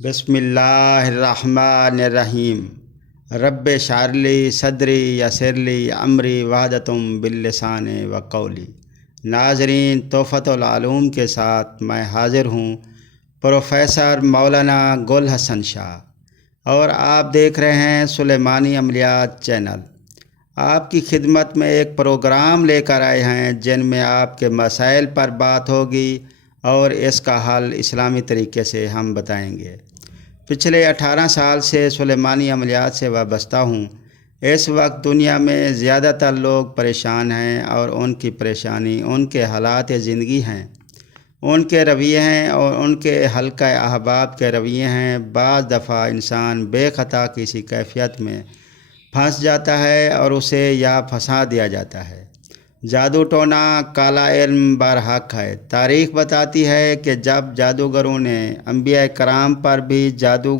بسم اللہ الرحمن الرحیم۔ رب اشرح لی صدری یسر لی امری واحلل باللسان وقولی۔ ناظرین، تحفۃ العلوم کے ساتھ میں حاضر ہوں پروفیسر مولانا گل حسن شاہ، اور آپ دیکھ رہے ہیں سلیمانی عملیات چینل۔ آپ کی خدمت میں ایک پروگرام لے کر آئے ہیں جن میں آپ کے مسائل پر بات ہوگی اور اس کا حل اسلامی طریقے سے ہم بتائیں گے۔ پچھلے 18 سال سے سلیمانی عملیات سے وابستہ ہوں۔ اس وقت دنیا میں زیادہ تر لوگ پریشان ہیں، اور ان کی پریشانی ان کے حالات زندگی ہیں، ان کے رویے ہیں اور ان کے حلقہ احباب کے رویے ہیں۔ بعض دفعہ انسان بے خطا کسی کیفیت میں پھنس جاتا ہے اور اسے یا پھنسا دیا جاتا ہے۔ جادو ٹونا کالا علم برحق ہے۔ تاریخ بتاتی ہے کہ جب جادوگروں نے انبیاء کرام پر بھی جادو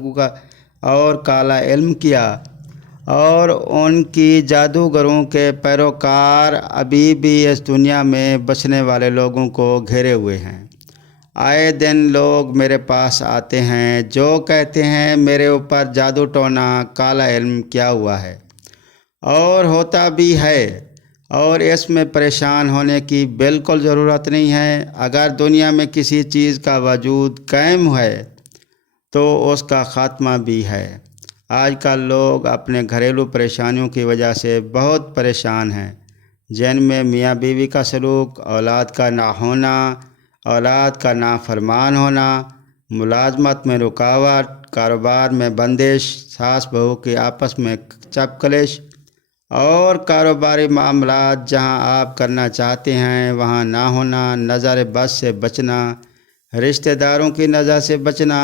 اور کالا علم کیا، اور ان کی جادوگروں کے پیروکار ابھی بھی اس دنیا میں بسنے والے لوگوں کو گھیرے ہوئے ہیں۔ آئے دن لوگ میرے پاس آتے ہیں جو کہتے ہیں میرے اوپر جادو ٹونا کالا علم کیا ہوا ہے، اور ہوتا بھی ہے، اور اس میں پریشان ہونے کی بالکل ضرورت نہیں ہے۔ اگر دنیا میں کسی چیز کا وجود قائم ہے تو اس کا خاتمہ بھی ہے۔ آج کل لوگ اپنے گھریلو پریشانیوں کی وجہ سے بہت پریشان ہیں، جن میں میاں بیوی کا سلوک، اولاد کا نہ ہونا، اولاد کا نافرمان ہونا، ملازمت میں رکاوٹ، کاروبار میں بندش، ساس بہو کی آپس میں چپکلش، اور کاروباری معاملات جہاں آپ کرنا چاہتے ہیں وہاں نہ ہونا، نظر بد سے بچنا، رشتہ داروں کی نظر سے بچنا،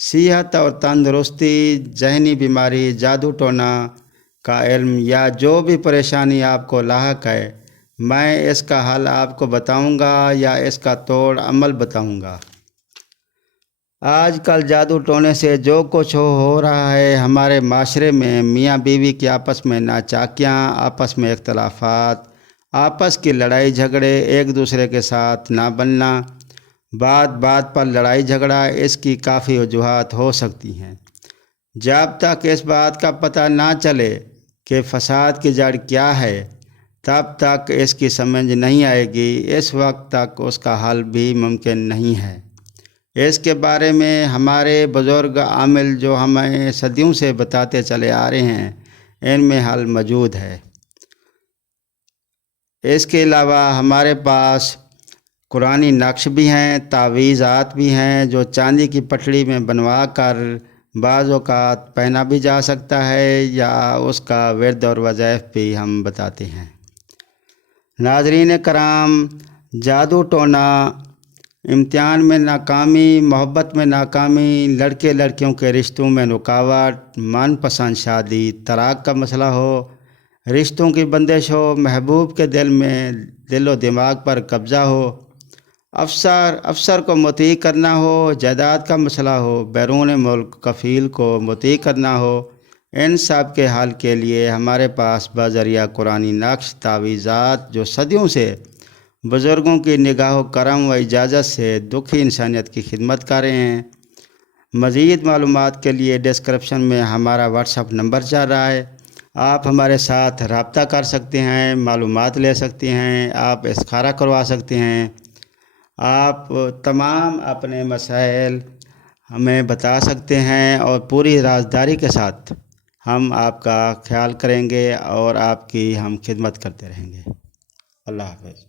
صحت اور تندرستی، ذہنی بیماری، جادو ٹونا کا علم یا جو بھی پریشانی آپ کو لاحق ہے، میں اس کا حل آپ کو بتاؤں گا یا اس کا توڑ عمل بتاؤں گا۔ آج کل جادو ٹونے سے جو کچھ ہو رہا ہے ہمارے معاشرے میں، میاں بیوی کی آپس میں ناچاکیاں، آپس میں اختلافات، آپس کی لڑائی جھگڑے، ایک دوسرے کے ساتھ نہ بننا، بات بات پر لڑائی جھگڑا، اس کی کافی وجوہات ہو سکتی ہیں۔ جب تک اس بات کا پتہ نہ چلے کہ فساد کی جڑ کیا ہے، تب تک اس کی سمجھ نہیں آئے گی۔ اس وقت تک اس کا حل بھی ممکن نہیں ہے۔ اس کے بارے میں ہمارے بزرگ عامل جو ہمیں صدیوں سے بتاتے چلے آ رہے ہیں، ان میں حل موجود ہے۔ اس کے علاوہ ہمارے پاس قرآنی نقش بھی ہیں، تعویذات بھی ہیں جو چاندی کی پٹڑی میں بنوا کر بعض اوقات پہنا بھی جا سکتا ہے، یا اس کا ورد اور وظائف بھی ہم بتاتے ہیں۔ ناظرین کرام، جادو ٹونا، امتحان میں ناکامی، محبت میں ناکامی، لڑکے لڑکیوں کے رشتوں میں رکاوٹ، من پسند شادی، طلاق کا مسئلہ ہو، رشتوں کی بندش ہو، محبوب کے دل و دماغ پر قبضہ ہو، افسر کو مطیع کرنا ہو، جائیداد کا مسئلہ ہو، بیرون ملک کفیل کو مطیع کرنا ہو، ان سب کے حل کے لیے ہمارے پاس بذریعہ قرآنی نقش تعویذات جو صدیوں سے بزرگوں کی نگاہ و کرم و اجازت سے دکھی انسانیت کی خدمت کر رہے ہیں۔ مزید معلومات کے لیے ڈسکرپشن میں ہمارا واٹس ایپ نمبر چل رہا ہے، آپ ہمارے ساتھ رابطہ کر سکتے ہیں، معلومات لے سکتے ہیں، آپ استخارہ کروا سکتے ہیں، آپ تمام اپنے مسائل ہمیں بتا سکتے ہیں، اور پوری رازداری کے ساتھ ہم آپ کا خیال کریں گے اور آپ کی ہم خدمت کرتے رہیں گے۔ اللہ حافظ۔